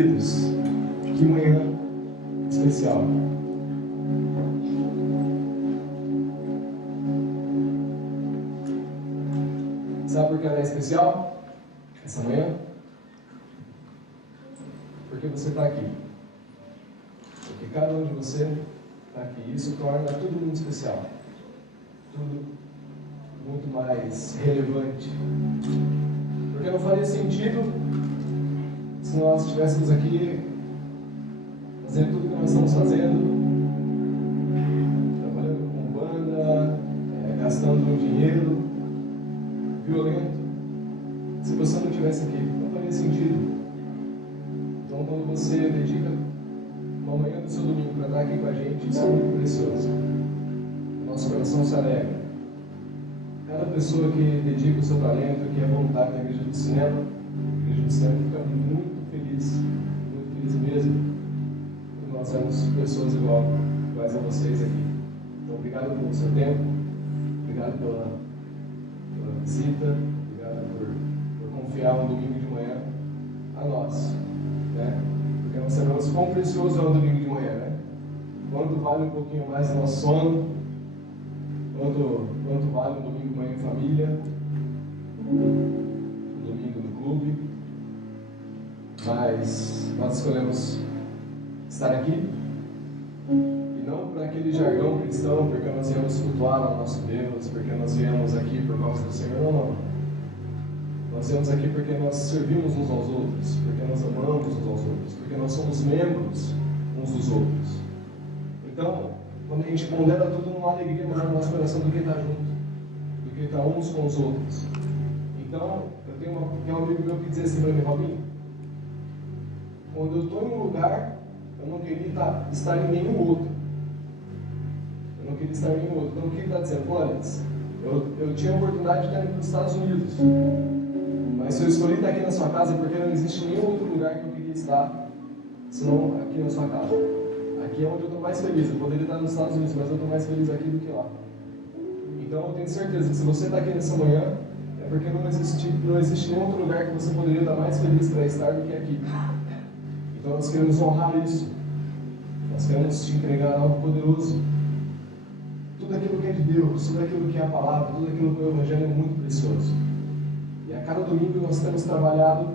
queridos, que manhã especial. Sabe por que ela é especial? Essa manhã? Porque você está aqui. Porque cada um de você está aqui. Isso torna tudo muito especial. Tudo muito mais relevante. Porque não faria sentido se nós estivéssemos aqui fazendo tudo o que nós estamos fazendo, trabalhando com banda, gastando dinheiro violento, se você não estivesse aqui. Não faria sentido. Então, quando você dedica uma manhã do seu domingo para estar aqui com a gente, isso é muito precioso. O nosso coração se alegra. Cada pessoa que dedica o seu talento, que é voluntário na Igreja do Cinema, a Igreja do Cinema fica muito feliz mesmo, por nós sermos pessoas iguais a vocês aqui. Então, obrigado pelo seu tempo, obrigado pela visita, obrigado por confiar um domingo de manhã a nós, né? Porque nós sabemos quão precioso é um domingo de manhã, né? Quanto vale um pouquinho mais do nosso sono, quanto vale um domingo de manhã em família, um domingo no clube. Mas nós escolhemos estar aqui, e não por aquele jargão cristão, porque nós viemos cultuar o nosso Deus, porque nós viemos aqui por causa do Senhor, não. Nós viemos aqui porque nós servimos uns aos outros, porque nós amamos uns aos outros, porque nós somos membros uns dos outros. Então, quando a gente pondera tudo, não há alegria maior no nosso coração do que estar junto, do que estar uns com os outros. Então, eu tenho um amigo meu que dizia assim para mim: Robinho, quando eu estou em um lugar, eu não queria estar em nenhum outro. Eu não queria estar em nenhum outro. Então, o que ele está dizendo? Olha, eu tinha a oportunidade de estar indo para os Estados Unidos, mas se eu escolhi estar aqui na sua casa é porque não existe nenhum outro lugar que eu queria estar, senão aqui na sua casa. Aqui é onde eu estou mais feliz. Eu poderia estar nos Estados Unidos, mas eu estou mais feliz aqui do que lá. Então, eu tenho certeza que se você está aqui nessa manhã, é porque não existe nenhum outro lugar que você poderia estar mais feliz para estar do que aqui. Então nós queremos honrar isso. Nós queremos te entregar algo poderoso. Tudo aquilo que é de Deus, tudo aquilo que é a palavra, tudo aquilo que é o Evangelho é muito precioso. E a cada domingo nós temos trabalhado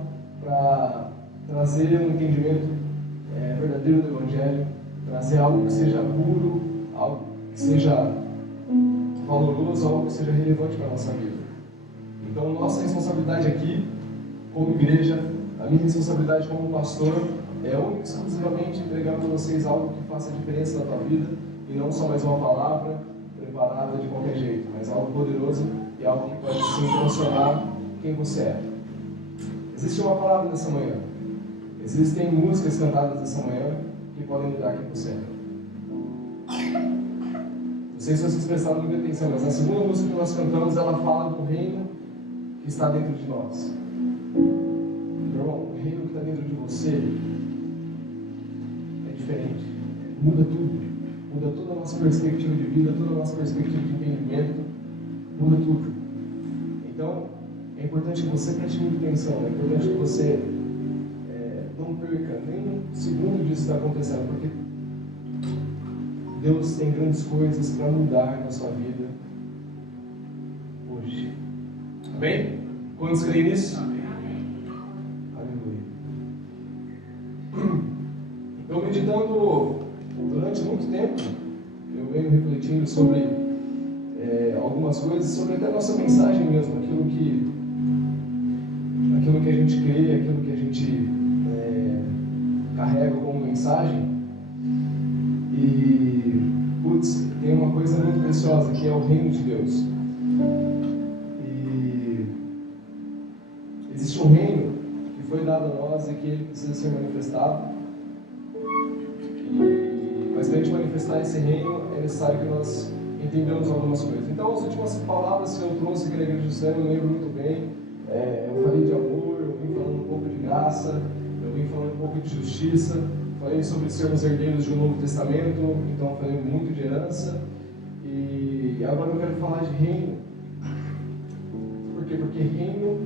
para trazer um entendimento verdadeiro do Evangelho, trazer algo que seja puro, algo que seja valoroso, algo que seja relevante para a nossa vida. Então nossa responsabilidade aqui, como igreja, a minha responsabilidade como pastor, é única e exclusivamente entregar para vocês algo que faça diferença na tua vida, e não só mais uma palavra preparada de qualquer jeito, mas algo poderoso e algo que pode sim transformar quem você é. Existe uma palavra nessa manhã, existem músicas cantadas nessa manhã que podem mudar quem você é. Não sei se vocês prestaram muita atenção, mas a segunda música que nós cantamos, ela fala do reino que está dentro de nós. Meu irmão, o reino que está dentro de você diferente, muda tudo, muda toda a nossa perspectiva de vida, toda a nossa perspectiva de entendimento, muda tudo. Então, é importante que você preste muita atenção, é importante que você não perca nem um segundo disso que está acontecendo, porque Deus tem grandes coisas para mudar na sua vida hoje. Amém? Quantos creem nisso? Eu meditando durante muito tempo, eu venho refletindo sobre algumas coisas, sobre até a nossa mensagem mesmo, aquilo que a gente crê, aquilo que a gente carrega como mensagem. E, putz, tem uma coisa muito preciosa, que é o reino de Deus. E existe um reino que foi dado a nós e que ele precisa ser manifestado. Mas para a gente manifestar esse reino, é necessário que nós entendamos algumas coisas. Então, as últimas palavras que eu trouxe aqui na Igreja do Céu, eu lembro muito bem. Eu falei de amor, eu vim falando um pouco de graça, eu vim falando um pouco de justiça, falei sobre sermos herdeiros de um Novo Testamento, então falei muito de herança. E agora eu quero falar de reino. Por quê? Porque reino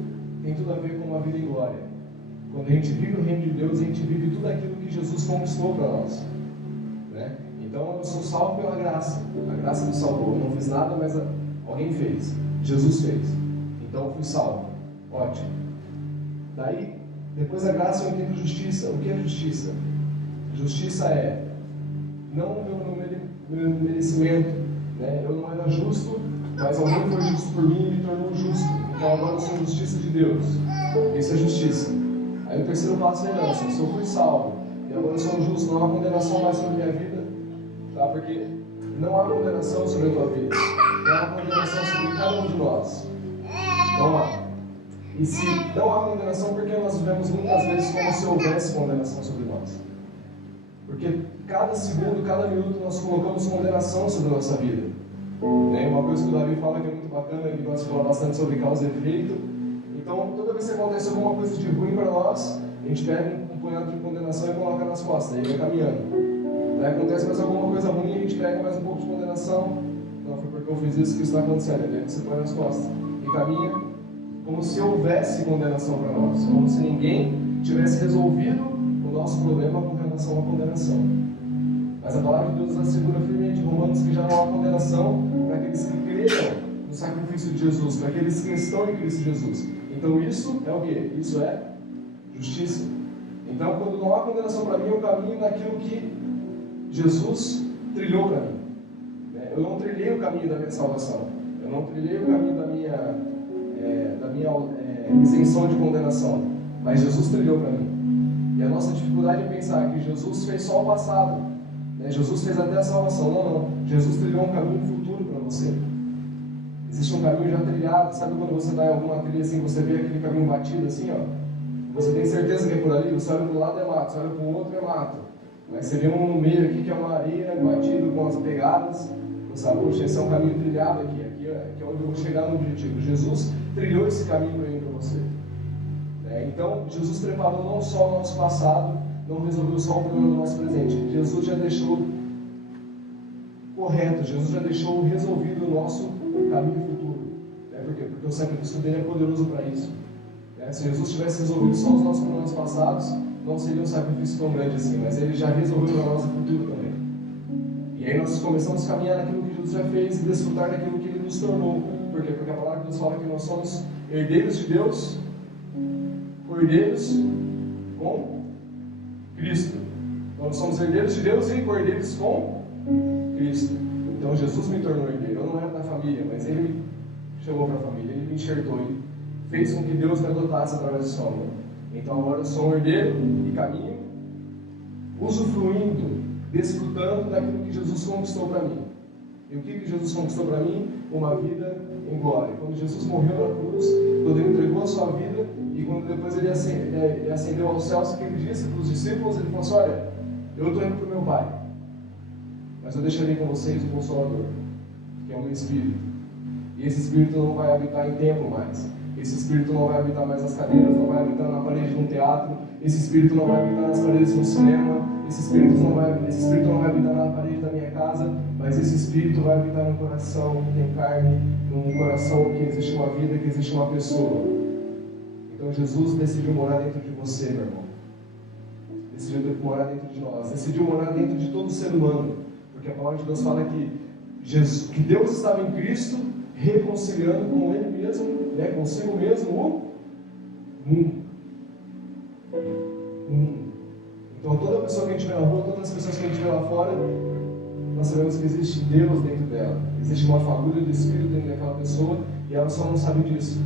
tem tudo a ver com uma vida em glória. Quando a gente vive o reino de Deus, a gente vive tudo aquilo que Jesus conquistou para nós, né? Então eu sou salvo pela graça. A graça me salvou. Eu não fiz nada, mas alguém fez. Jesus fez. Então eu fui salvo. Ótimo. Daí, depois da graça eu entendo justiça. O que é justiça? Justiça é não o meu merecimento, né? Eu não era justo, mas alguém foi justo por mim e me tornou justo. Então agora eu sou justiça de Deus. Isso é justiça. Aí o terceiro passo é herança. Se eu fui salvo e agora eu sou justo, não há condenação mais sobre a minha vida, tá? Porque não há condenação sobre a tua vida. Não há condenação sobre cada um de nós. Não há. E se não há condenação, por que nós vivemos muitas vezes como se houvesse condenação sobre nós? Porque cada segundo, cada minuto nós colocamos condenação sobre a nossa vida. Uma coisa que o Davi fala que é muito bacana, ele gosta de falar bastante sobre causa e efeito. Então, toda vez que acontece alguma coisa de ruim para nós, a gente pega um punhado de condenação e coloca nas costas, aí vai caminhando. Daí acontece mais alguma coisa ruim, a gente pega mais um pouco de condenação. Não, foi porque eu fiz isso que está acontecendo. Aí você põe nas costas e caminha como se houvesse condenação para nós, como se ninguém tivesse resolvido o nosso problema com relação à condenação. Mas a palavra de Deus assegura firmemente em Romanos que já não há condenação para aqueles que creram no sacrifício de Jesus, para aqueles que estão em Cristo Jesus. Então isso é o quê? Isso é justiça. Então quando não há condenação para mim, eu caminho naquilo que Jesus trilhou para mim. Eu não trilhei o caminho da minha salvação. Eu não trilhei o caminho da minha isenção de condenação. Mas Jesus trilhou para mim. E a nossa dificuldade é pensar que Jesus fez só o passado. Jesus fez até a salvação. Não. Jesus trilhou um caminho futuro para você. Existe um caminho já trilhado. Sabe quando você está em alguma trilha assim, você vê aquele caminho batido assim, ó? Você tem certeza que é por ali? Você olha para um lado é mato, você olha para o outro é mato. Mas você vê um no meio aqui que é uma areia batido com as pegadas. Você sabe, poxa, esse é um caminho trilhado aqui. Aqui é onde eu vou chegar no objetivo. Jesus trilhou esse caminho para mim e para você. Então, Jesus preparou não só o nosso passado, não resolveu só o problema do nosso presente. Jesus já deixou correto, Jesus já deixou resolvido o nosso caminho futuro. Por quê? Porque o sacrifício dele é poderoso para isso. Se Jesus tivesse resolvido só os nossos problemas passados, não seria um sacrifício tão grande assim, mas ele já resolveu para o nosso futuro também. E aí nós começamos a caminhar naquilo que Jesus já fez e desfrutar daquilo que ele nos tornou. Por quê? Porque a palavra de Deus fala que nós somos herdeiros de Deus, cordeiros com Cristo. Então nós somos herdeiros de Deus e cordeiros com Cristo. Então Jesus me tornou herdeiro. Eu não era da família, mas ele me chamou para a família, ele me enxertou, ele fez com que Deus me adotasse através do seu amor. Então agora eu sou um herdeiro e caminho, usufruindo, desfrutando daquilo que Jesus conquistou para mim. E o que Jesus conquistou para mim? Uma vida em glória. Quando Jesus morreu na cruz, quando ele entregou a sua vida e quando depois ele ascendeu aos céus, que ele disse para os discípulos, ele falou assim: olha, eu estou indo para o meu Pai, mas eu deixarei com vocês o Consolador, que é o meu Espírito. E esse Espírito não vai habitar em templo mais. Esse Espírito não vai habitar mais nas cadeiras, não vai habitar na parede de um teatro. Esse Espírito não vai habitar nas paredes de um cinema. Esse Espírito não vai habitar na parede da minha casa. Mas esse Espírito vai habitar num coração que tem carne, num coração que existe uma vida, que existe uma pessoa. Então Jesus decidiu morar dentro de você, meu irmão. Decidiu morar dentro de nós. Decidiu morar dentro de todo ser humano. Porque a palavra de Deus fala que Deus estava em Cristo, reconciliando com Ele mesmo, consigo mesmo o mundo. Então toda pessoa que a gente vê na rua, todas as pessoas que a gente vê lá fora, nós sabemos que existe Deus dentro dela. Existe uma fagulha do Espírito dentro daquela pessoa e ela só não sabe disso.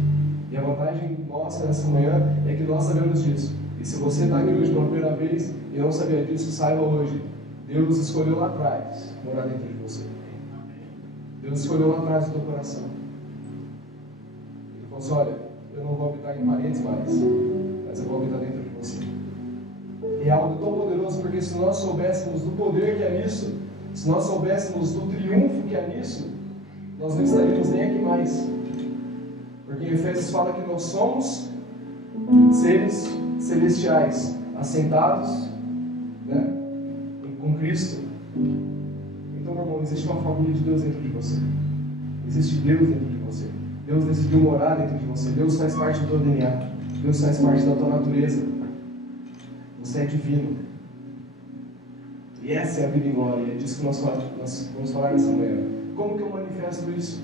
E a vantagem nossa nessa manhã é que nós sabemos disso. E se você está aqui hoje pela primeira vez e não sabia disso, saiba hoje. Deus escolheu lá atrás morar dentro de você. Deus escolheu lá atrás do teu coração. Ele falou assim: olha, eu não vou habitar em paredes mais, mas eu vou habitar dentro de você. E é algo tão poderoso, porque se nós soubéssemos do poder que é nisso, se nós soubéssemos do triunfo que é nisso, nós não estaríamos nem aqui mais. Porque em Efésios fala que nós somos seres celestiais, assentados com Cristo. Então, meu irmão, existe uma família de Deus dentro de você. Existe Deus dentro de você. Deus decidiu morar dentro de você. Deus faz parte do teu DNA. Deus faz parte da tua natureza. Você é divino. E essa é a vida em glória. E é disso que nós vamos falar nessa manhã. Como que eu manifesto isso?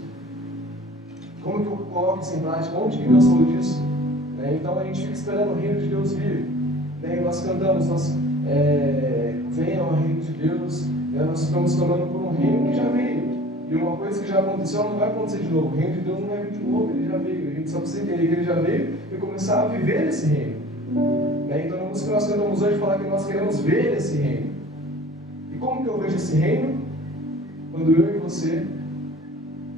Como que eu coloco isso em prática? Onde que Deus falou disso? Então a gente fica esperando o reino de Deus vir. E nós cantamos, venha ao reino de Deus. Nós estamos clamando por um reino que já veio. E uma coisa que já aconteceu não vai acontecer de novo. O reino de Deus não vai vir de novo, ele já veio. A gente só precisa entender que ele já veio e começar a viver esse reino. Então na música que nós cantamos hoje fala que nós queremos ver esse reino. E como que eu vejo esse reino? Quando eu e você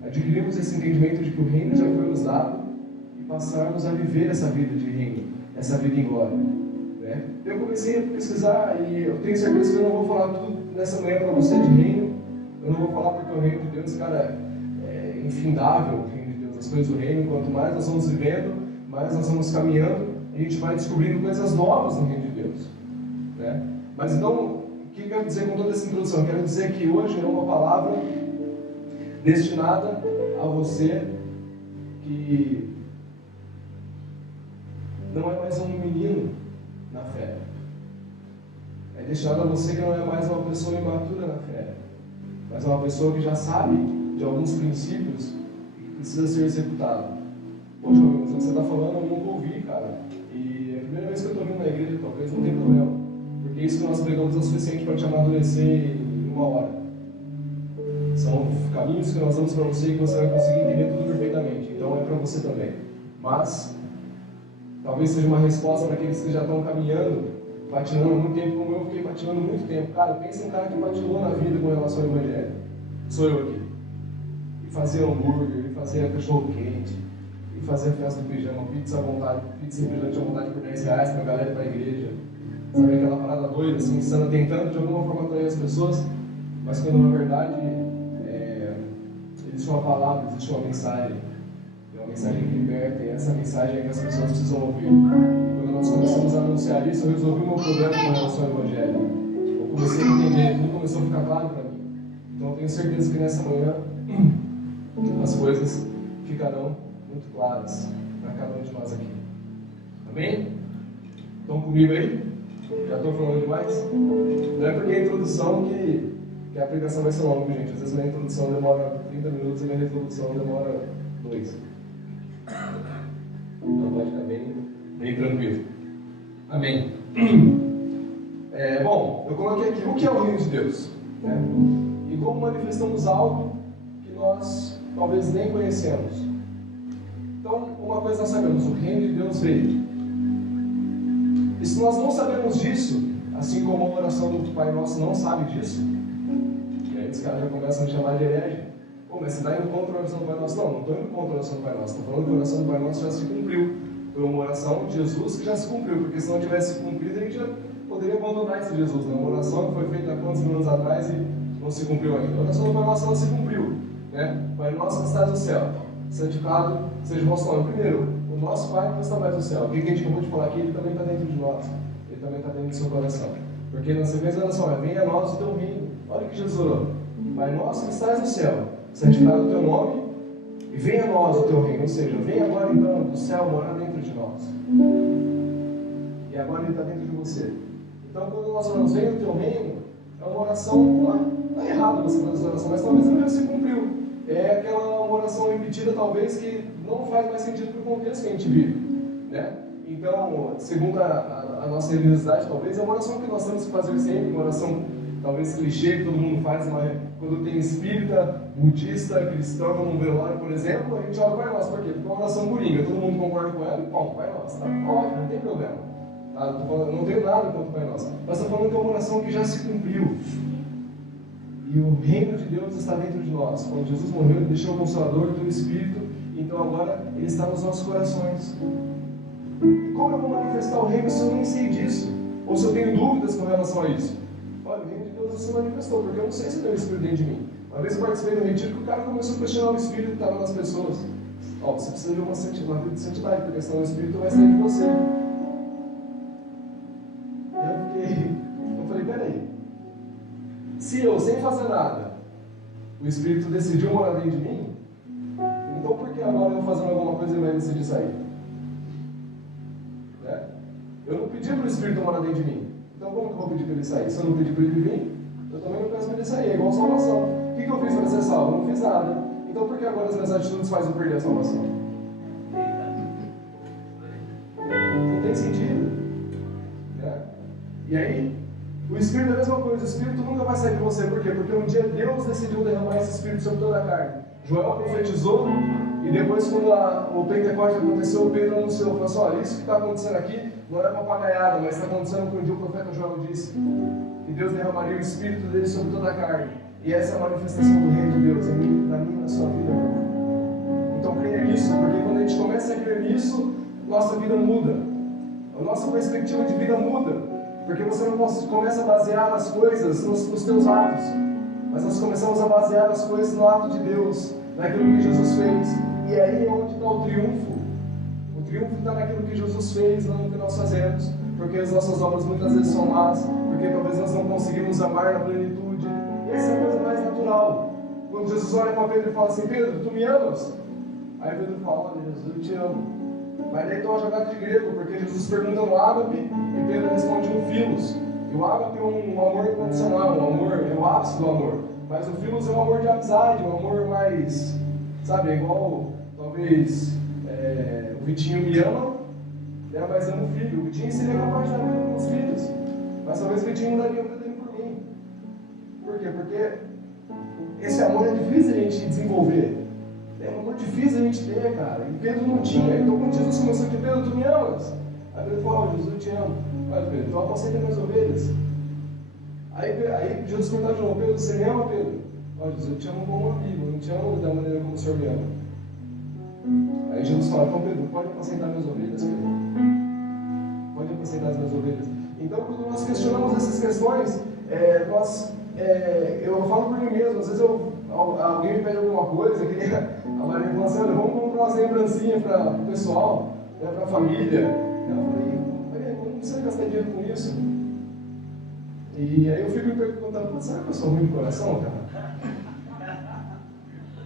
adquirimos esse entendimento de que o reino já foi nos dado e passarmos a viver essa vida de reino, essa vida em glória. Eu comecei a pesquisar e eu tenho certeza que eu não vou falar tudo nessa manhã para você de reino. Eu não vou falar porque o reino de Deus, cara, é infindável, o reino de Deus, as coisas do reino. Quanto mais nós vamos vivendo, mais nós vamos caminhando, a gente vai descobrindo coisas novas no reino de Deus. Mas então, o que eu quero dizer com toda essa introdução? Eu quero dizer que hoje é uma palavra destinada a você que não é mais um menino na fé. É destinado a você que não é mais uma pessoa imatura na fé, mas é uma pessoa que já sabe de alguns princípios e que precisa ser executado. Poxa, o que você está falando eu nunca ouvi, cara. E é a primeira vez que eu estou vindo na igreja, talvez não tenha problema. Porque isso que nós pregamos é o suficiente para te amadurecer em uma hora. São caminhos que nós damos para você e que você vai conseguir entender tudo perfeitamente. Então é para você também. Mas talvez seja uma resposta para aqueles que já estão caminhando, patinando há muito tempo, como eu fiquei patinando muito tempo. Cara, pensa em um cara que patinou na vida com relação ao Evangelho. Sou eu aqui. E fazia hambúrguer, e fazia cachorro-quente, e fazia festa do pijama, pizza à vontade, pizza e pijama à vontade por R$10 para a galera ir para a igreja. Sabe aquela parada doida, assim, insana, tentando de alguma forma atrair as pessoas, mas quando na verdade existe uma palavra, existe uma mensagem. Uma mensagem que liberta, e essa mensagem é que as pessoas precisam ouvir. Quando nós começamos a anunciar isso, eu resolvi o meu problema com relação ao Evangelho. Eu comecei a entender, tudo começou a ficar claro para mim. Então eu tenho certeza que nessa manhã as coisas ficarão muito claras para cada um de nós aqui. Amém? Estão comigo aí? Já estou falando demais? Não é porque a introdução que a pregação vai ser longa, gente. Às vezes minha introdução demora 30 minutos e minha introdução demora 2. Então pode ficar bem tranquilo. Amém. Bom, eu coloquei aqui o que é o reino de Deus, e como manifestamos algo que nós talvez nem conhecemos. Então, uma coisa nós sabemos, o reino de Deus veio. E se nós não sabemos disso, assim como a oração do Pai Nosso não sabe disso, e aí os caras já começam a me chamar de herege. Pô, mas você está indo contra a oração do Pai Nosso? Não estou indo contra a oração do Pai Nosso. Estou falando que a oração do Pai Nosso já se cumpriu. Foi uma oração de Jesus que já se cumpriu, porque se não tivesse cumprido, a gente já poderia abandonar esse Jesus. Uma oração que foi feita há quantos mil anos atrás e não se cumpriu ainda. A oração do Pai Nosso não se cumpriu. Pai Nosso que estás no céu, santificado seja o vosso nome. Primeiro, o nosso Pai que está mais no céu. O que a gente acabou de falar aqui, ele também está dentro de nós. Ele também está dentro do seu coração. Porque na sequência da oração venha a nós o teu reino. Olha o que Jesus orou. Pai Nosso que estás no céu, santificado o teu nome, e venha a nós o teu reino. Ou seja, venha agora então do céu morar dentro de nós. E agora ele está dentro de você. Então quando nós oramos, venha o teu reino, é uma oração, não é errado você fazer essa oração, mas talvez ela já se cumpriu. É aquela oração repetida, talvez, que não faz mais sentido para o contexto que a gente vive. Então, segundo a nossa religiosidade, talvez, é uma oração que nós temos que fazer sempre, uma oração talvez clichê que todo mundo faz, quando tem espírita, budista, cristão, num velório, por exemplo, a gente ora Pai Nosso. Por quê? Porque é uma oração coringa, todo mundo concorda com ela e bom, Pai Nosso, tá? Ótimo, não tem problema. Não tenho nada contra o Pai Nosso. Mas estou falando que é uma oração que já se cumpriu. E o reino de Deus está dentro de nós. Quando Jesus morreu, ele deixou o Consolador do Espírito, então agora ele está nos nossos corações. E como eu vou manifestar o reino se eu nem sei disso? Ou se eu tenho dúvidas com relação a isso? Olha, o reino de Deus se manifestou, porque eu não sei se tem o Espírito dentro de mim. Uma vez eu participei do retiro que o cara começou a questionar o Espírito que estava nas pessoas. Você precisa de uma vida de santidade, porque senão o Espírito vai sair de você. Eu falei, peraí. Se eu, sem fazer nada, o Espírito decidiu morar dentro de mim, então por que agora eu fazendo alguma coisa ele vai decidir sair? Eu não pedi para o Espírito morar dentro de mim. Então como que eu vou pedir para ele sair? Se eu não pedir para ele vir, eu também não peço para ele sair. É igual salvação. O que eu fiz para ser salvo? Eu não fiz nada. Então por que agora as minhas atitudes fazem eu perder a salvação? Não tem sentido. Né? E aí, o Espírito é a mesma coisa. O Espírito nunca vai sair de você. Por quê? Porque um dia Deus decidiu derramar esse Espírito sobre toda a carne. Joel profetizou, e depois quando o Pentecostes aconteceu, Pedro anunciou, falou assim, olha, isso que está acontecendo aqui não é papagaiada, mas está acontecendo com o dia o profeta Joel disse que Deus derramaria o Espírito dele sobre toda a carne. E essa é a manifestação do Reino de Deus em mim, na minha, na sua vida. Então creia nisso, porque quando a gente começa a crer nisso, nossa vida muda. A nossa perspectiva de vida muda. Porque você não começa a basear as coisas nos teus atos, mas nós começamos a basear as coisas no ato de Deus, naquilo que Jesus fez. E aí é onde está o triunfo. O triunfo está naquilo que Jesus fez, não no que nós fazemos. Porque as nossas obras muitas vezes são más, porque talvez nós não conseguimos amar na plenitude. E essa é a coisa mais natural. Quando Jesus olha para Pedro e fala assim, Pedro, tu me amas? Aí Pedro fala, olha Jesus, eu te amo. Mas daí tem uma jogada de grego, porque Jesus pergunta no ágape e Pedro responde no filos. E o ágape é um amor incondicional, um amor, é o ápice do amor. Mas o filos é um amor de amizade, um amor mais, sabe, igual, talvez, o Vitinho me ama, né, mas ama o filho. O Vitinho seria capaz de dar vida com os filhos, mas talvez o Vitinho não daria a vida dele por mim. Por quê? Porque esse amor é difícil a gente desenvolver. É um amor difícil a gente ter, cara. E Pedro não tinha. Então quando Jesus começou a dizer, Pedro, tu me amas? Aí Pedro falou, Jesus, eu te amo. Olha, Pedro, então apacenta minhas ovelhas. Aí Jesus perguntou de novo, Pedro, você me ama, Pedro? Olha, Jesus, eu te amo como um amigo, eu não te amo da maneira como o Senhor me ama. Aí Jesus fala, então Pedro, pode apacentar minhas ovelhas, Pedro? Pode apacentar as minhas ovelhas. Então quando nós questionamos essas questões, eu falo por mim mesmo, às vezes alguém me pede alguma coisa, a Maria falou assim, olha, vamos comprar umas lembrancinhas para o pessoal, né, para a família. Eu falei, Maria, não precisa gastar dinheiro com isso. E aí eu fico me perguntando, será que eu sou ruim de coração, cara?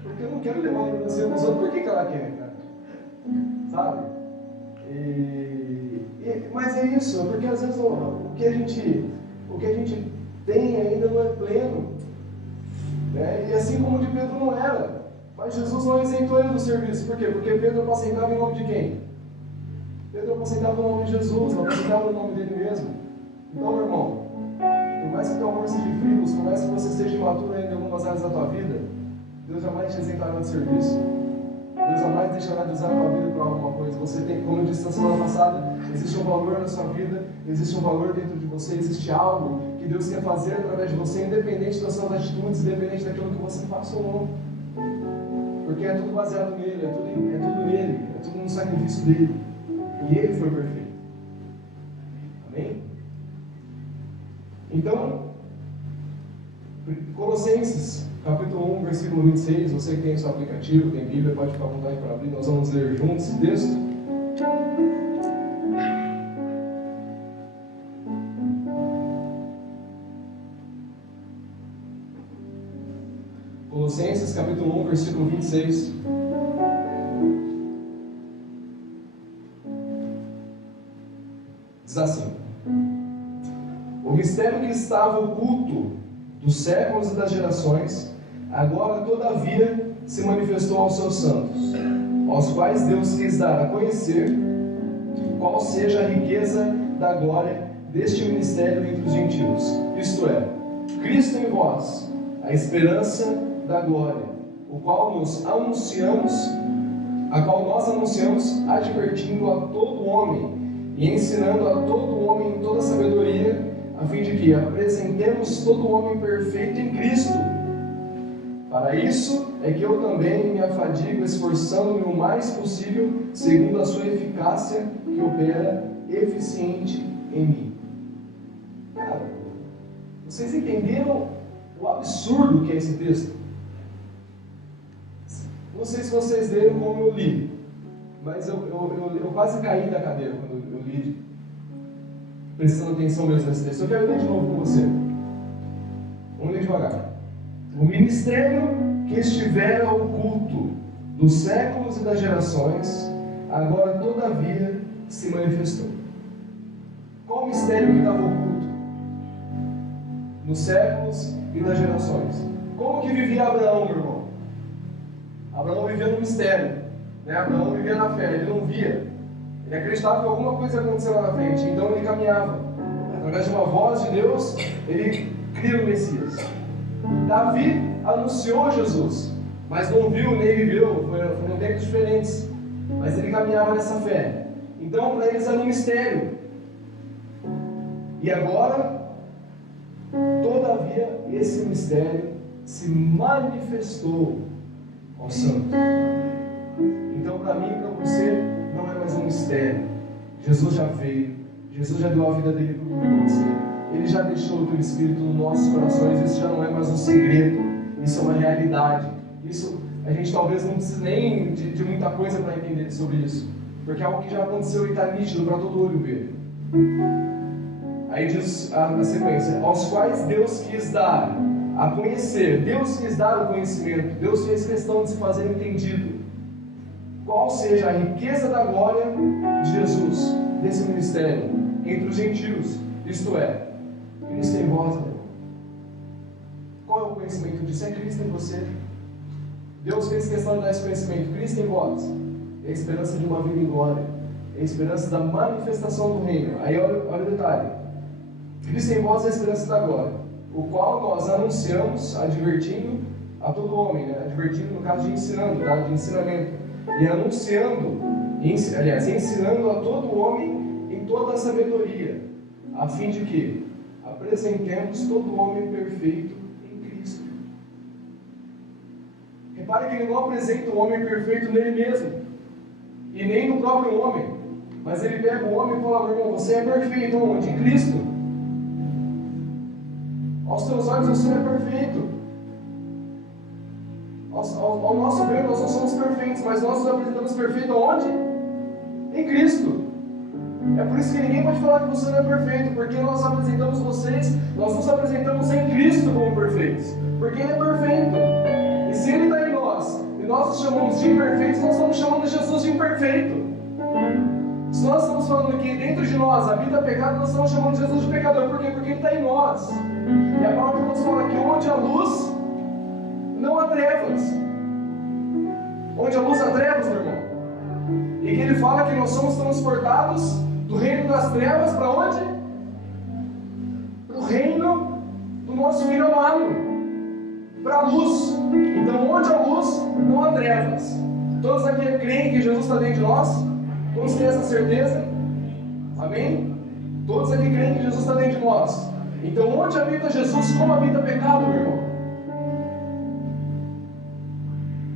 Porque eu não quero levar lembrancinha para os outros, por que ela quer, cara? Sabe? Mas é isso, porque às vezes o que a gente tem ainda não é pleno. Né? E assim como o de Pedro não era. Mas Jesus não isentou ele do serviço. Por quê? Porque Pedro apacentava em nome de quem? Pedro apacentava no nome de Jesus, não apacentava no nome dele mesmo. Então, meu irmão, por mais que o teu amor seja frio, por mais que você seja imaturo ainda em algumas áreas da tua vida, Deus jamais te isentará do serviço. Deus jamais deixará de usar a tua vida para alguma coisa. Você tem, como eu disse na semana passada, existe um valor na sua vida, existe um valor dentro de você, existe algo que Deus quer fazer através de você, independente das suas atitudes, independente daquilo que você faça ou não. Porque é tudo baseado nele, é tudo nele, é tudo no sacrifício dele. E ele foi perfeito. Amém? Então, Colossenses, capítulo 1, versículo 26, você que tem o seu aplicativo, tem Bíblia, pode ficar à vontade para abrir, nós vamos ler juntos esse texto. Colossenses, capítulo 1, versículo 26. Diz assim: o mistério que estava oculto dos séculos e das gerações, agora todavia se manifestou aos seus santos, aos quais Deus quis dar a conhecer qual seja a riqueza da glória deste ministério entre os gentios, isto é, Cristo em vós, a esperança da glória, a qual nós anunciamos, advertindo a todo homem e ensinando a todo homem em toda sabedoria, a fim de que apresentemos todo homem perfeito em Cristo. Para isso é que eu também me afadigo, esforçando-me o mais possível, segundo a sua eficácia que opera eficiente em mim. Cara, vocês entenderam o absurdo que é esse texto? Não sei se vocês leram como eu li, mas eu quase caí da cadeira quando eu li, prestando atenção mesmo nesse texto. Eu quero ler de novo com você. Vamos ler devagar. O ministério que estivera oculto dos séculos e das gerações, agora todavia se manifestou. Qual o mistério que estava oculto? nos séculos e nas gerações. Como que vivia Abraão, meu irmão? Abraão vivia no mistério, né? Abraão vivia na fé, ele não via. Ele acreditava que alguma coisa ia acontecer lá na frente, então ele caminhava. Através de uma voz de Deus, ele cria o Messias. Davi anunciou Jesus, mas não viu nem viveu, foram tempos diferentes. Mas ele caminhava nessa fé. Então, para eles era um mistério. E agora, todavia, esse mistério se manifestou aos santos. Então, para mim e para você, não é mais um mistério. Jesus já veio, Jesus já deu a vida dele para você. Ele já deixou o teu Espírito nos nossos corações. Isso já não é mais um segredo, isso é uma realidade. Isso, a gente talvez não precise nem de muita coisa para entender sobre isso, porque é algo que já aconteceu e está nítido para todo olho ver. Aí diz a sequência: aos quais Deus quis dar a conhecer, Deus quis dar o conhecimento, Deus fez questão de se fazer entendido, qual seja a riqueza da glória de Jesus, desse ministério, entre os gentios, isto é, Cristo em vós, meu irmão. Qual é o conhecimento disso? É Cristo em você. Deus fez questão de dar esse conhecimento, Cristo em vós, é a esperança de uma vida em glória, é a esperança da manifestação do reino. Aí olha o detalhe: Cristo em vós é a esperança da glória, o qual nós anunciamos, advertindo a todo homem, né? Advertindo no caso de ensinando, tá? De ensinamento, e anunciando, ensinando a todo homem em toda a sabedoria, a fim de que apresentemos todo homem perfeito em Cristo. Repare que ele não apresenta o homem perfeito nele mesmo, e nem no próprio homem, mas ele pega o homem e fala: meu irmão, você é perfeito onde? Em Cristo. Aos teus olhos você é perfeito. Ao nosso ver nós não somos perfeitos, mas nós nos apresentamos perfeito aonde? Em Cristo. É por isso que ninguém pode falar que você não é perfeito, porque nós apresentamos vocês, nós nos apresentamos em Cristo como perfeitos, porque Ele é perfeito. E se Ele está em nós, e nós nos chamamos de imperfeitos, nós estamos chamando Jesus de imperfeito. Se nós estamos falando que dentro de nós habita pecado, nós estamos chamando Jesus de pecador. Por quê? Porque Ele está em nós. E a palavra de Deus fala que onde há luz, não há trevas. Onde há luz, há trevas, meu irmão. E que Ele fala que nós somos transportados do reino das trevas para onde? Para o reino do nosso Filho amado, para a luz. Então, onde há luz, não há trevas. Todos aqui creem que Jesus está dentro de nós? Todos têm essa certeza? Amém? Todos aqui creem que Jesus está dentro de nós. Então, onde habita Jesus, como habita pecado, meu irmão?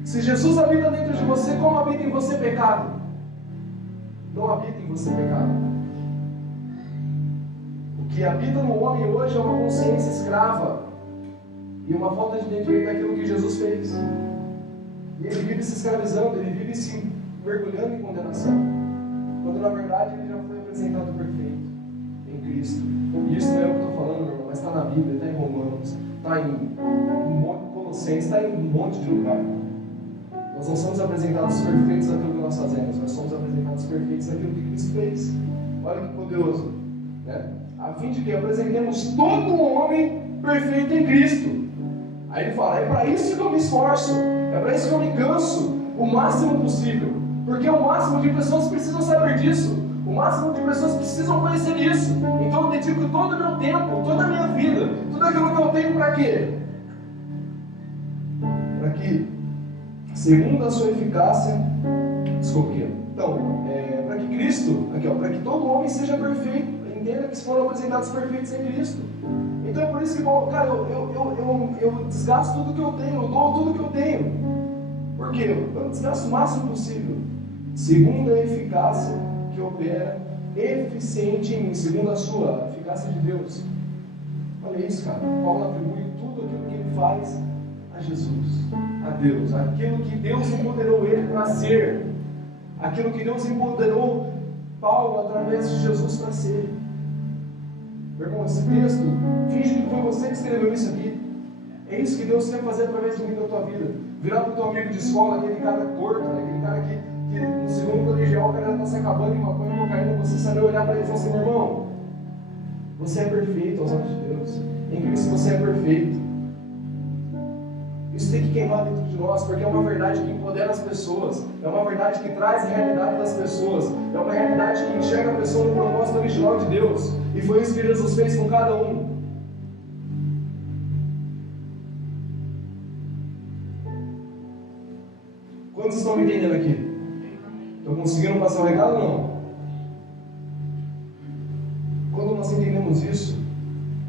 Se Jesus habita dentro de você, como habita em você pecado? Não habita em você pecado. O que habita no homem hoje é uma consciência escrava e uma falta de entendimento daquilo que Jesus fez. E ele vive se escravizando, ele vive se mergulhando em condenação, quando na verdade ele já foi apresentado perfeito em Cristo. E isso não é o que eu estou falando, meu irmão, mas está na Bíblia, está em Romanos, está em Colossenses, está em um monte de lugar. Nós não somos apresentados perfeitos naquilo que nós fazemos, nós somos apresentados perfeitos naquilo que Cristo fez. Olha que poderoso, né? A fim de que apresentemos todo o homem perfeito em Cristo. Aí ele fala: é para isso que eu me esforço, é para isso que eu me canso o máximo possível, porque o máximo de pessoas precisam saber disso, o máximo de pessoas precisam conhecer isso. Então eu dedico todo o meu tempo, toda a minha vida, tudo aquilo que eu tenho para quê? Para que, segundo a sua eficácia, então, para que Cristo, para que todo homem seja perfeito, entenda que foram apresentados perfeitos em Cristo. Então é por isso que, cara, eu desgasto tudo que eu tenho, eu dou tudo que eu tenho. Por quê? Eu desgasto o máximo possível, segundo a eficácia que opera eficiente em mim, segundo a sua eficácia de Deus. Olha isso, cara. Paulo atribui tudo aquilo que ele faz a Jesus, a Deus, aquilo que Deus empoderou ele para ser, aquilo que Deus empoderou Paulo através de Jesus para ser. Meu irmão, esse texto, finge que foi você que escreveu isso aqui. É isso que Deus quer fazer através de mim da tua vida. Virar para o teu amigo de escola, aquele cara torto, né? Aquele cara que no segundo colegial o cara já está se acabando em maconha e cocaína, você sabe olhar para ele e falar assim: meu irmão, Você é perfeito aos olhos de Deus. Em Cristo você é perfeito. Isso tem que queimar dentro de nós, porque é uma verdade que empodera as pessoas, é uma verdade que traz a realidade das pessoas, é uma realidade que enxerga a pessoa no propósito original de Deus, e foi isso que Jesus fez com cada um. Quantos estão me entendendo aqui? Estão conseguindo passar o recado ou não? Quando nós entendemos isso,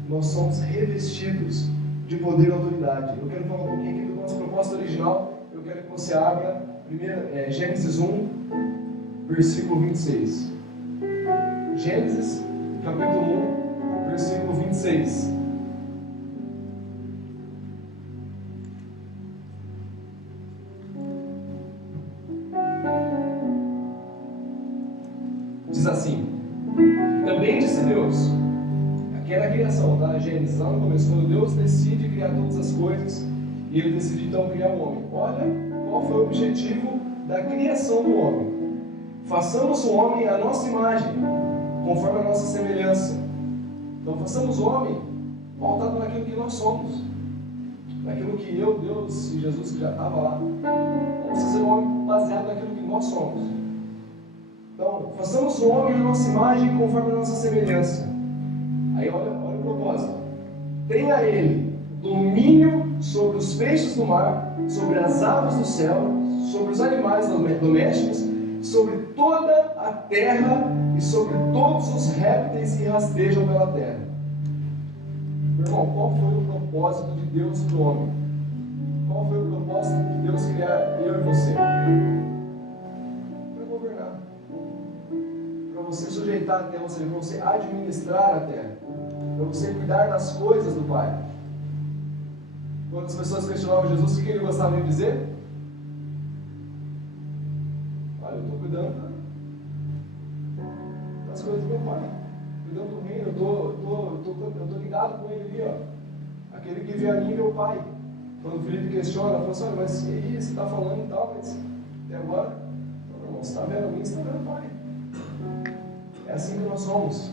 nós somos revestidos de poder e autoridade. Eu quero falar um pouquinho aqui do nosso propósito original. Eu quero que você abra Gênesis 1, versículo 26. Gênesis, capítulo 1, versículo 26. Diz assim: também disse Deus. Aqui era a criação, tá? Gênesis, lá no começo, quando Deus decide criar todas as coisas, e Ele decide então criar o homem. Olha qual foi o objetivo da criação do homem. Façamos o homem à nossa imagem, conforme a nossa semelhança. Então façamos o homem pautado naquilo que nós somos, naquilo que eu, Deus e Jesus que já estava lá. Vamos fazer o homem baseado naquilo que nós somos. Então, façamos o homem à nossa imagem, conforme a nossa semelhança. Aí olha o propósito. Tenha ele domínio sobre os peixes do mar, sobre as aves do céu, sobre os animais domésticos, sobre toda a terra e sobre todos os répteis que rastejam pela terra. Meu irmão, qual foi o propósito de Deus para o homem? Qual foi o propósito de Deus criar eu e você? Para governar. Para você sujeitar a terra, ou seja, para você administrar a terra. Para você cuidar das coisas do Pai. Quando as pessoas questionavam Jesus, o que ele gostava de dizer? Olha, eu estou cuidando das coisas do meu Pai, cuidando do reino, eu estou ligado com ele ali, ó. Aquele que vê a mim vê o Pai. Quando o Felipe questiona, fala assim: olha, mas e aí, você está falando e tal, mas até agora, meu irmão, você está vendo a mim, você está vendo o Pai. É assim que nós somos.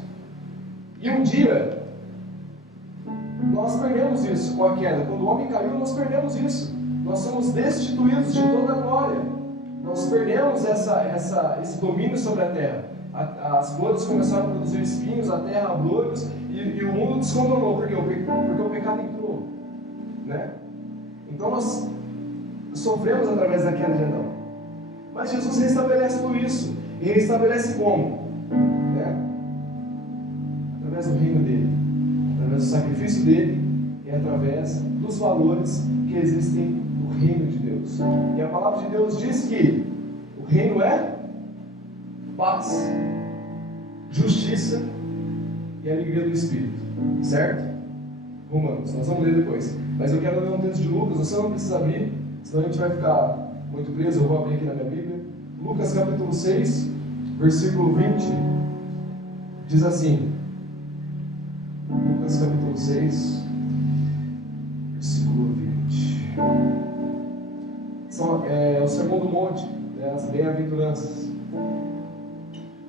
E um dia, nós perdemos isso com a queda. Quando o homem caiu, nós perdemos isso. Nós somos destituídos de toda a glória. Nós perdemos esse domínio sobre a terra. As flores começaram a produzir espinhos, a terra abrolhos, e o mundo descontrolou. Por quê? Porque o pecado entrou. Né? Então nós sofremos através da queda de Adão. Mas Jesus restabelece tudo isso. E restabelece como? Através do reino dele, através do sacrifício dele e através dos valores que existem no reino de Deus. E a palavra de Deus diz que o reino é paz, justiça e alegria do Espírito, certo? Romanos, nós vamos ler depois, mas eu quero ler um texto de Lucas. Você não precisa abrir, senão a gente vai ficar muito preso. Eu vou abrir aqui na minha Bíblia. Lucas capítulo 6, versículo 20 diz assim. Lucas capítulo 6, versículo 20. É o Sermão do Monte, né, as bem-aventuranças.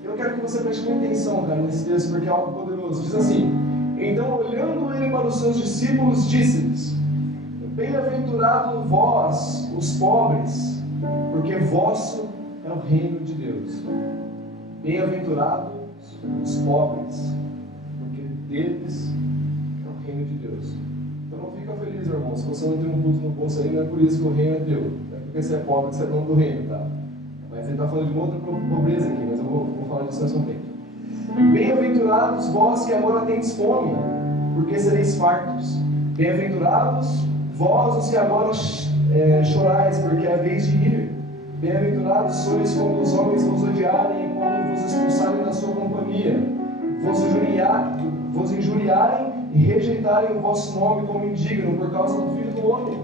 Eu quero que você preste muita atenção, cara, nesse texto, porque é algo poderoso. Diz assim: então, olhando ele para os seus discípulos, disse-lhes: bem-aventurado vós, os pobres, porque vosso é o reino de Deus. Bem-aventurados os pobres, deles é o reino de Deus. Então não fica feliz, meu irmão, se você não tem um culto no bolso aí, não é por isso que o reino é teu, não é porque você é pobre que você é dono do reino, tá? Mas ele está falando de uma outra pobreza aqui, mas eu vou falar disso nesse momento. Bem-aventurados vós que agora tendes fome, porque sereis fartos. Bem-aventurados vós os que agora chorais, porque é a vez de rir. Bem-aventurados sois quando os homens vos odiarem e quando vos expulsarem da sua companhia, vos injuriarem e rejeitarem o vosso nome como indigno por causa do Filho do Homem.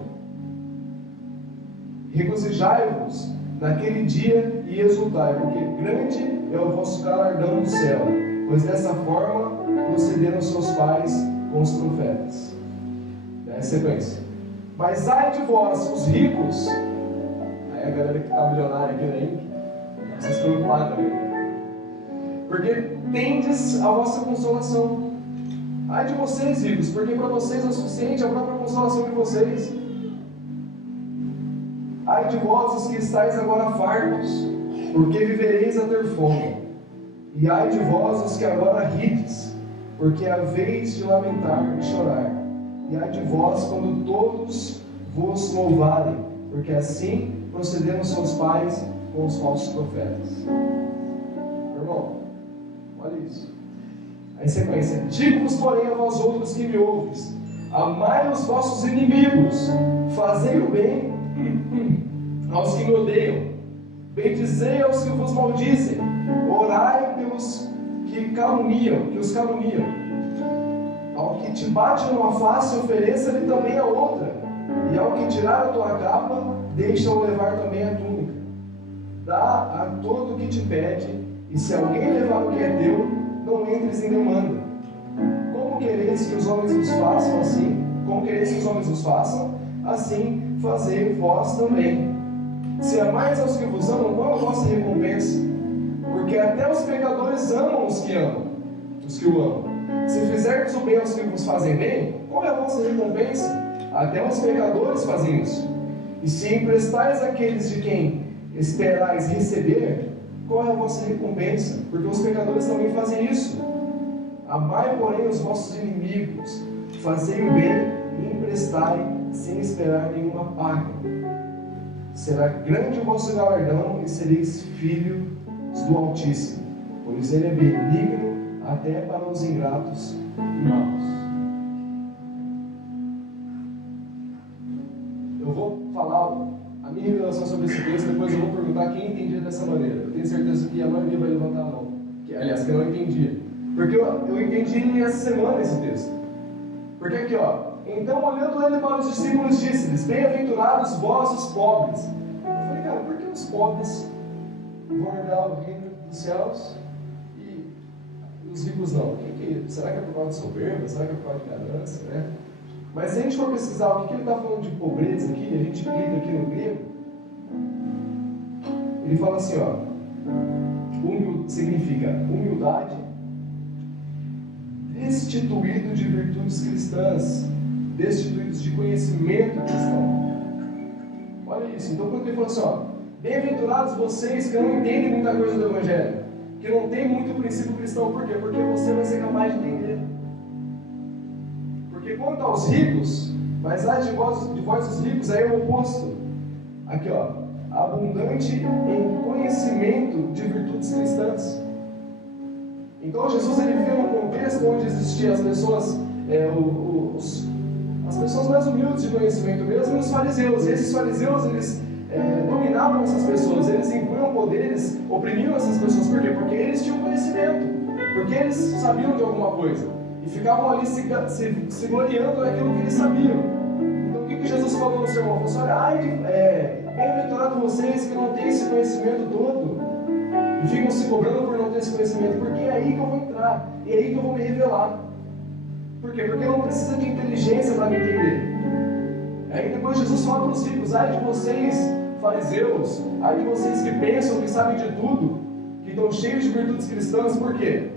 Regozijai-vos naquele dia e exultai, porque grande é o vosso galardão no céu, pois dessa forma procederam seus pais com os profetas. É a sequência. Mas ai de vós, os ricos, aí a galera que está milionária aqui, né? Não precisa se preocupar também. Porque tendes a vossa consolação. Ai de vocês, ricos, porque para vocês é o suficiente a própria consolação de vocês. Ai de vós, os que estáis agora fartos, porque vivereis a ter fome. E ai de vós, os que agora rides, porque é a vez de lamentar e chorar. E ai de vós, quando todos vos louvarem, porque assim procederam seus pais com os falsos profetas. Irmão, olha isso. Aí sequência: digo-vos, porém, a vós outros que me ouves, amai os vossos inimigos, fazei o bem aos que me odeiam, bendizei aos que vos maldizem, orai pelos que os caluniam. Ao que te bate numa face, ofereça-lhe também a outra, e ao que tirar a tua capa, deixa-o levar também a túnica. Dá a todo o que te pede, e se alguém levar o que é teu, não entres em demanda. Como quereis que os homens vos façam assim? Como quereis que os homens vos façam? Assim fazei vós também. Se amais aos que vos amam, qual é a vossa recompensa? Porque até os pecadores amam os que o amam. Se fizerdes o bem aos que vos fazem bem, qual é a vossa recompensa? Até os pecadores fazem isso. E se emprestais àqueles de quem esperais receber, qual é a vossa recompensa? Porque os pecadores também fazem isso. Amai, porém, os vossos inimigos, fazei o bem e emprestai, sem esperar nenhuma paga. Será grande o vosso galardão e sereis filhos do Altíssimo, pois ele é benigno até para os ingratos e maus. Eu vou falar a minha revelação sobre esse texto, depois eu vou perguntar quem entendia dessa maneira. Eu tenho certeza que a maioria vai levantar a mão. Aliás, que eu não entendia. Porque eu entendi essa semana esse texto. Porque aqui, ó. Então, olhando ele para os discípulos, disse-lhes: bem-aventurados vós os pobres. Eu falei, cara, por que os pobres vão herdar o reino dos céus e os ricos não? Será que é por causa de soberba? Será que é por causa de ganância, né? Mas se a gente for pesquisar o que ele está falando de pobreza aqui, a gente clica aqui no grego, ele fala assim, ó, significa humildade, destituído de virtudes cristãs, destituídos de conhecimento cristão. Olha isso. Então quando ele fala assim, ó, bem-aventurados vocês que não entendem muita coisa do Evangelho, que não tem muito princípio cristão. Por quê? Porque você vai ser capaz de entender. Porque quanto aos ricos, mas ai de vós os ricos, aí é o oposto. Aqui, ó, abundante em conhecimento de virtudes cristãs. Então Jesus ele viveu num contexto onde existiam as pessoas, as pessoas mais humildes de conhecimento mesmo, e os fariseus. E esses fariseus, eles dominavam essas pessoas, eles impunham poderes, oprimiam essas pessoas. Por quê? Porque eles tinham conhecimento, porque eles sabiam de alguma coisa. E ficavam ali se gloriando naquilo que eles sabiam. Então o que Jesus falou no sermão? Ele falou assim, bem-aventurado vocês que não têm esse conhecimento todo e ficam se cobrando por não ter esse conhecimento, porque é aí que eu vou entrar, e é aí que eu vou me revelar. Por quê? Porque não precisa de inteligência para me entender. Aí depois Jesus fala para os ricos, ai de vocês fariseus, ai de vocês que pensam que sabem de tudo, que estão cheios de virtudes cristãs. Por quê?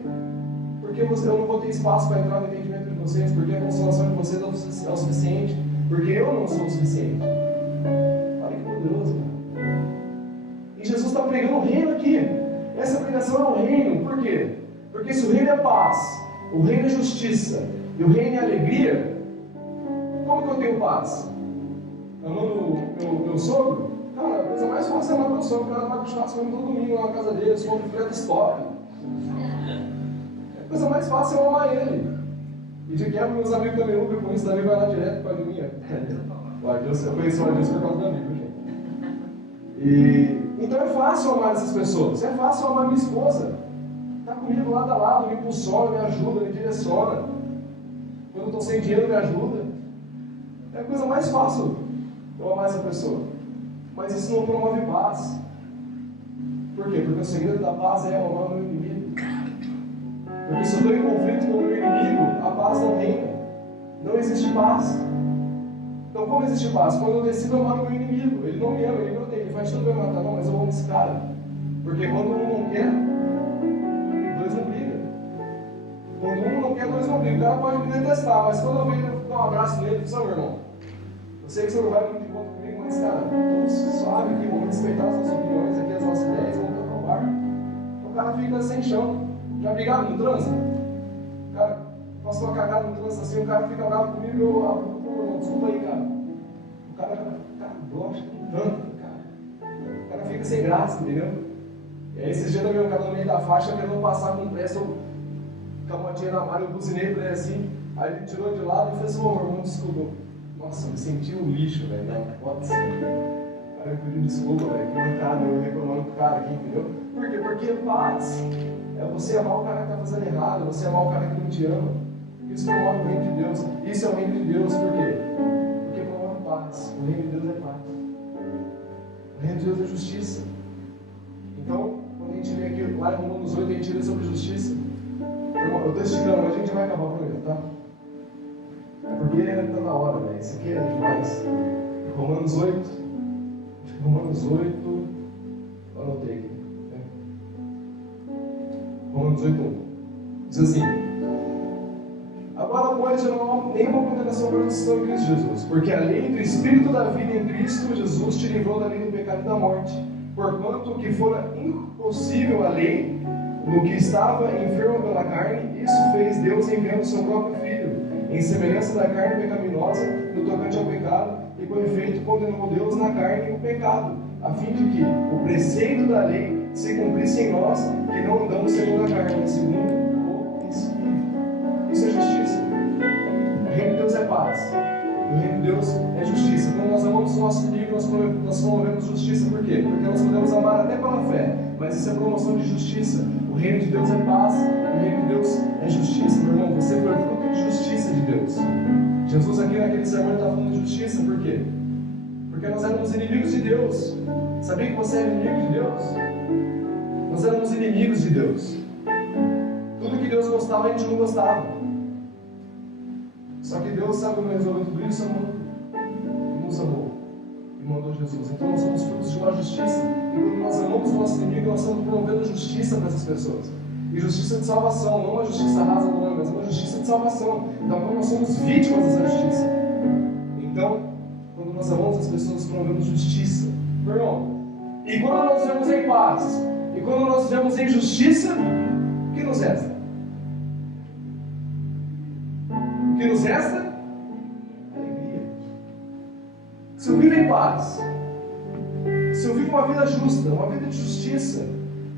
Porque eu não vou ter espaço para entrar no entendimento de vocês, porque a consolação de vocês é o suficiente, porque eu não sou o suficiente. Olha que poderoso, cara. E Jesus está pregando o reino aqui. Essa pregação é o reino. Por quê? Porque se o reino é paz, o reino é justiça e o reino é alegria, como que eu tenho paz? Amando meu sogro? Cara, a coisa mais fácil é amar meu sogro. O cara vai pro churrasco todo domingo lá na casa dele, eu sou um filho da história. A coisa mais fácil é eu amar ele. E de quebra, meus amigos também ouvem com isso, Davi vai lá direto para a minha. Eu conheci o Adilson por causa do amigo, gente. Então é fácil amar essas pessoas, é fácil amar minha esposa. Está comigo lado a lado, me impulsiona, me ajuda, me direciona. Quando eu estou sem dinheiro, me ajuda. É a coisa mais fácil eu amar essa pessoa. Mas isso não promove paz. Por quê? Porque o segredo da paz é amar o meu inimigo. Porque se eu estou em conflito com o meu inimigo, a paz não reina. Não existe paz. Então como existe paz? Quando eu decido amar o meu inimigo. Ele não me ama, ele me odeia, ele faz tudo para me matar. Não, mas eu amo esse cara. Porque quando um não quer, dois não brigam. Quando um não quer, dois não não brigo. O cara pode me detestar, mas quando eu vejo, eu dou um abraço nele, meu irmão. Eu sei que você não vai muito de conta comigo, mas, cara, vamos suave aqui, vamos respeitar as nossas opiniões aqui, as nossas ideias, vamos tocar o barco. O cara fica sem chão. Já brigaram no trânsito? O cara, posso uma cagada no trânsito assim, o cara fica bravo comigo e eu abro, irmão, desculpa aí, cara. O cara gosta tanto, cara. O cara fica sem graça, entendeu? E aí, esses dias também, o cara no meio da faixa querendo passar com pressa, com a motinha na mão, eu buzinei pra ele assim, aí ele tirou de lado e fez assim, ô irmão, desculpa. Nossa, eu me senti um lixo, velho. Não pode ser. O cara me pediu desculpa, velho. Que mancada, eu reclamando com o cara aqui, entendeu? Por quê? Porque paz é você amar o cara que está fazendo errado, você amar o cara que não te ama. Isso promove o reino de Deus. Isso é o reino de Deus, por quê? Porque promove paz. O reino de Deus é paz. O reino de Deus é justiça. Então, quando a gente vem aqui, lá em Romanos 8, a gente lê sobre justiça. Eu estou esticando, mas a gente vai acabar por aí, tá? É porque está na hora, velho. Isso aqui é demais. Romanos 8. Romanos 8. Anotei aqui. Romanos 8:1. Diz assim: agora, pois, já não há nenhuma condenação para os que estão em Cristo Jesus, porque a lei do Espírito da vida em Cristo Jesus te livrou da lei do pecado e da morte. Porquanto o que fora impossível a lei, no que estava enfermo pela carne, isso fez Deus enviando o seu próprio Filho, em semelhança da carne pecaminosa, no tocante ao pecado, e com efeito condenou Deus na carne o pecado, a fim de que o preceito da lei se cumprisse em nós, que não andamos segundo a carne, mas segundo o Espírito. Isso é justiça. O reino de Deus é paz. O reino de Deus é justiça. Quando nós amamos o nosso inimigo, nós promovemos justiça. Por quê? Porque nós podemos amar até pela fé, mas isso é promoção de justiça. O reino de Deus é paz. O reino de Deus é justiça. Meu irmão, você foi fruto de justiça de Deus. Jesus aqui naquele sermão está falando de justiça. Por quê? Porque nós éramos inimigos de Deus. Sabia que você era inimigo de Deus? Nós éramos inimigos de Deus. Tudo que Deus gostava, a gente não gostava. Só que Deus sabe como resolveu tudo isso, amor. E nos amou. E mandou Jesus. Então nós somos frutos de uma justiça. E quando nós amamos o nosso inimigo, nós estamos promovendo justiça para essas pessoas. E justiça de salvação, não uma justiça rasa do homem, mas uma justiça de salvação. Então quando nós somos vítimas dessa justiça. Então, quando nós amamos as pessoas, promovemos justiça. Meu irmão, e quando nós vivemos em paz, e quando nós vivemos em justiça, o que nos resta? O que nos resta? Alegria. Se eu vivo em paz, se eu vivo uma vida justa, uma vida de justiça,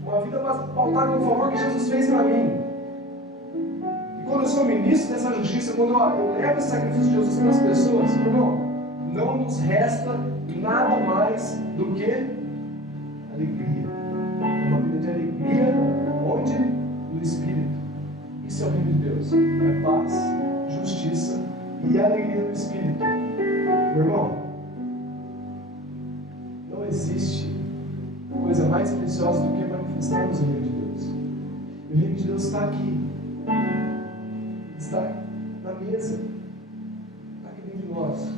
uma vida pautada no favor que Jesus fez para mim, e quando eu sou ministro dessa justiça, quando eu levo esse sacrifício de Jesus para as pessoas, irmão, não nos resta nada mais do que alegria. Uma vida de alegria, onde? No Espírito. Isso é o reino de Deus. É paz, justiça e alegria do Espírito. Meu irmão, não existe coisa mais preciosa do que manifestarmos o reino de Deus. E o reino de Deus está aqui. Está na mesa. Está aqui dentro de nós.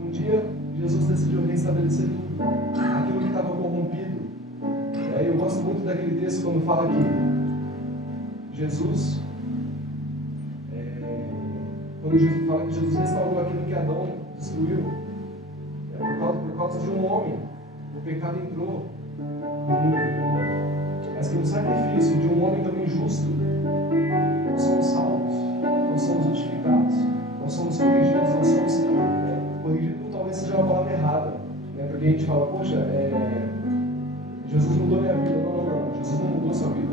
Um dia, Jesus decidiu restabelecer tudo, aquilo que estava corrompido. Eu gosto muito daquele texto quando fala que Jesus, quando Jesus fala que Jesus restaurou aquilo que Adão destruiu, por causa de um homem, o pecado entrou no mundo. Mas pelo sacrifício de um homem também justo, nós somos salvos, nós somos justificados, nós somos corrigidos, nós somos corrigidos, talvez seja uma palavra errada, né? Porque a gente fala, poxa, Jesus mudou minha vida. Não, não, Jesus não mudou sua vida.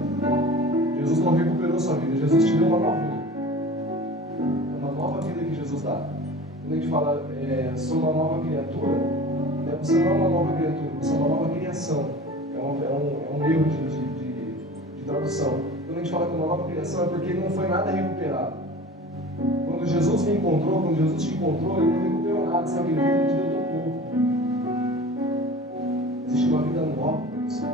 Jesus não recuperou sua vida. Jesus te deu uma nova vida. É uma nova vida que Jesus dá. Quando a gente fala, sou uma nova criatura, né? Você não é uma nova criatura, você é uma nova criação. É um erro de tradução. Quando a gente fala que é uma nova criação, é porque não foi nada recuperado. Quando Jesus me encontrou, quando Jesus te encontrou, ele não recuperou nada, sabe? Ele te deu todo novo. Existe uma vida nova para você.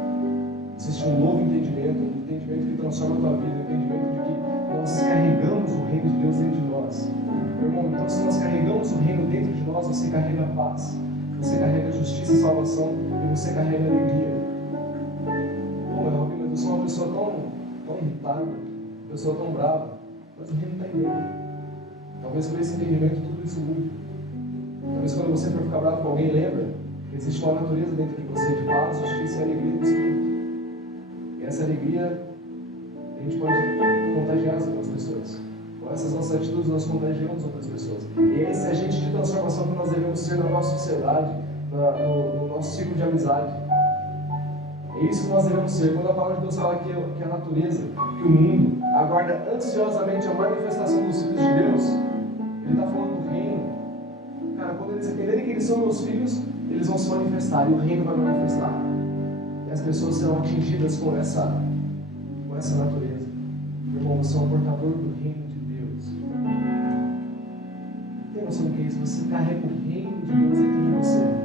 Existe um novo entendimento, um entendimento que transforma a tua vida, um entendimento de que nós carregamos o reino de Deus dentro de nós. Meu irmão, então se nós carregamos o reino dentro de nós, você carrega a paz, você carrega a justiça e salvação, e você carrega a alegria. Pô, mas eu sou uma pessoa tão irritada, eu pessoa tão brava, mas o reino está em dentro. Talvez com esse entendimento tudo isso mude. Talvez quando você for ficar bravo com alguém, lembra que existe uma natureza dentro de você de paz, justiça e alegria do Espírito. E essa alegria a gente pode contagiar as outras pessoas. Com essas nossas atitudes nós contagiamos outras pessoas. E esse é agente de transformação que nós devemos ser na nossa sociedade, no nosso ciclo de amizade. É isso que nós devemos ser. Quando a palavra de Deus fala que a natureza, que o mundo aguarda ansiosamente a manifestação dos filhos de Deus, ele está falando do reino. Cara, quando eles entenderem que eles são meus filhos, eles vão se manifestar e o reino vai manifestar. E as pessoas serão atingidas com essa natureza. Meu irmão, você é um portador do reino de Deus. Tem noção do que é isso? Você carrega o reino de Deus dentro de você.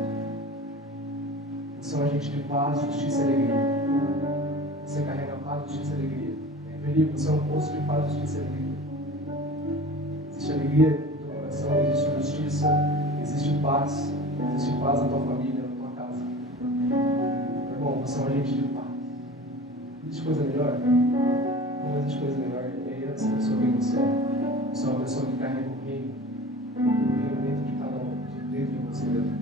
Você é um agente de paz, justiça e alegria. Você carrega paz, justiça e alegria. Verico, você é um poço de paz, justiça e alegria. Existe alegria no teu coração, existe justiça, existe paz na tua família, na tua casa. Meu irmão, você é um agente de paz. Existe coisa melhor? Não existe coisa melhor. É essa pessoa que você é. Você é uma pessoa que carrega o reino dentro de cada um, dentro de você mesmo.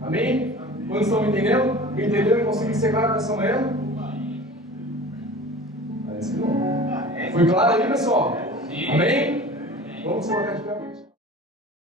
Amém? Quando estão me entendendo? Me entenderam? Conseguiram ser claro nessa manhã? Parece que não. Foi claro aí, pessoal? Amém? Vamos colocar de pé.